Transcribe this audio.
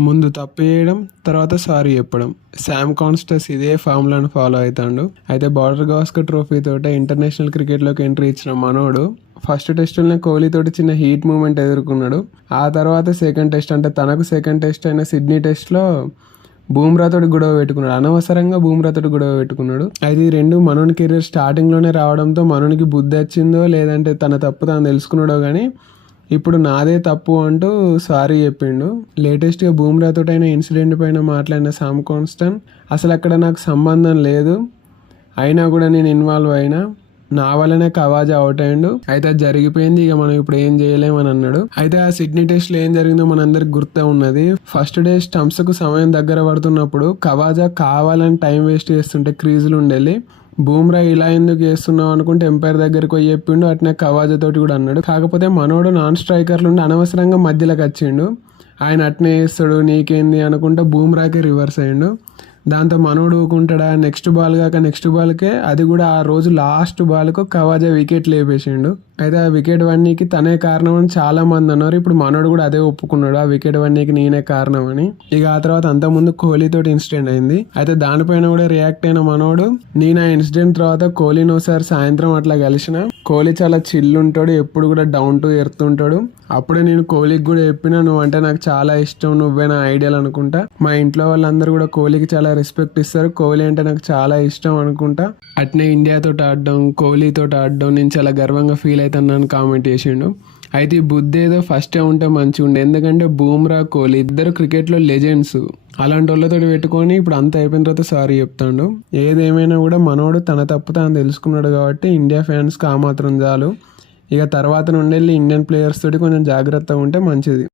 ముందు తప్పు చేయడం తర్వాత సారీ చెప్పడం. శామ్ కాన్స్టస్ ఇదే ఫార్ములాను ఫాలో అవుతాడు అయితే బార్డర్ గాస్కర్ ట్రోఫీ ఇంటర్నేషనల్ క్రికెట్లోకి ఎంట్రీ ఇచ్చిన మనోడు ఫస్ట్ టెస్టులోనే కోహ్లీతోటి చిన్న హీట్ మూమెంట్ ఎదుర్కొన్నాడు. ఆ తర్వాత సెకండ్ టెస్ట్ అంటే తనకు సెకండ్ టెస్ట్ అయిన సిడ్నీ టెస్ట్లో బూమ్రాతోటి గొడవ పెట్టుకున్నాడు. అనవసరంగా బూమ్రాతోటి గొడవ పెట్టుకున్నాడు. అయితే ఈ రెండు మనోని కెరీర్ స్టార్టింగ్లోనే రావడంతో మనోనికి బుద్ధి వచ్చిందో లేదంటే తన తప్పు తాను తెలుసుకున్నాడో కానీ ఇప్పుడు నాదే తప్పు అంటూ సారీ చెప్పిండు. లేటెస్ట్గా బూమ్రాతో అయిన ఇన్సిడెంట్ పైన మాట్లాడిన సామ్ కాన్స్టన్ అసలు అక్కడ నాకు సంబంధం లేదు. అయినా కూడా నేను ఇన్వాల్వ్ అయినా నా వల్లనే కవాజా అవుట్ అయ్యిండు. అయితే అది జరిగిపోయింది ఇక మనం ఇప్పుడు ఏం చేయలేమని అన్నాడు. అయితే ఆ సిడ్నీ టెస్ట్లో ఏం జరిగిందో మనందరికి గుర్తే ఉన్నది. ఫస్ట్ డే స్టంప్స్కు సమయం దగ్గర పడుతున్నప్పుడు కవాజా కావాలని టైం వేస్ట్ చేస్తుంటే క్రీజులు ఉండేది బూమ్రా ఇలా ఎందుకు చేస్తున్నావు అనుకుంటే ఎంపైర్ దగ్గరికి పోయి చెప్పిండు అట్నే కవాజా తోటి కూడా అన్నాడు. కాకపోతే మనోడు నాన్ స్ట్రైకర్లు ఉండి అనవసరంగా మధ్యలోకి వచ్చిండు. ఆయన అట్నే వేస్తాడు నీకేంది అనుకుంటే బూమ్రాకే రివర్స్ అయ్యిండు. దాంతో మనోడు ఊకుంటాడా నెక్స్ట్ బాల్ కాక నెక్స్ట్ బాల్కే? అది కూడా ఆ రోజు లాస్ట్ బాల్కు కవాజా వికెట్ లేపేసిండు. అయితే ఆ వికెట్ వన్నీకి తనే కారణం అని చాలా మంది అన్నారు. ఇప్పుడు మనోడు కూడా అదే ఒప్పుకున్నాడు. ఆ వికెట్ వన్నీకి నేనే కారణం అని. ఇక ఆ తర్వాత అంతకుముందు కోహ్లీతో ఇన్సిడెంట్ అయింది. అయితే దానిపైన కూడా రియాక్ట్ అయిన మనోడు నేను ఆ ఇన్సిడెంట్ తర్వాత కోహ్లీని ఒకసారి సాయంత్రం అట్లా కలిసిన. కోహ్లీ చాలా చిల్ ఉంటాడు ఎప్పుడు కూడా డౌన్ టు ఎర్త్ ఉంటాడు. అప్పుడే నేను కోహ్లీకి కూడా చెప్పిన నువ్వు అంటే నాకు చాలా ఇష్టం నువ్వే నా ఐడియల్ అనుకుంటా. మా ఇంట్లో వాళ్ళందరూ కూడా కోహ్లీకి చాలా రెస్పెక్ట్ ఇస్తారు. కోహ్లీ అంటే నాకు చాలా ఇష్టం అనుకుంటా. అట్నే ఇండియాతో ఆడడం కోహ్లీతో ఆడడం నేను చాలా గర్వంగా ఫీల్ అవుతున్నాను కామెంట్ చేసిండు. అయితే ఈ బుద్ధి ఏదో ఫస్టే ఉంటే మంచిగా ఉండే. ఎందుకంటే బూమ్రా కోహ్లీ ఇద్దరు క్రికెట్లో లెజెండ్స్ అలాంటి వాళ్ళతో పెట్టుకొని ఇప్పుడు అంత అయిపోయిన తర్వాత సారీ చెప్తాడు. ఏదేమైనా కూడా మనోడు తన తప్పు తాను తెలుసుకున్నాడు కాబట్టి ఇండియా ఫ్యాన్స్కి ఆ మాత్రం చాలు. ఇక తర్వాత నుండి వెళ్ళి ఇండియన్ ప్లేయర్స్ తోటి కొంచెం జాగ్రత్తగా ఉంటే మంచిది.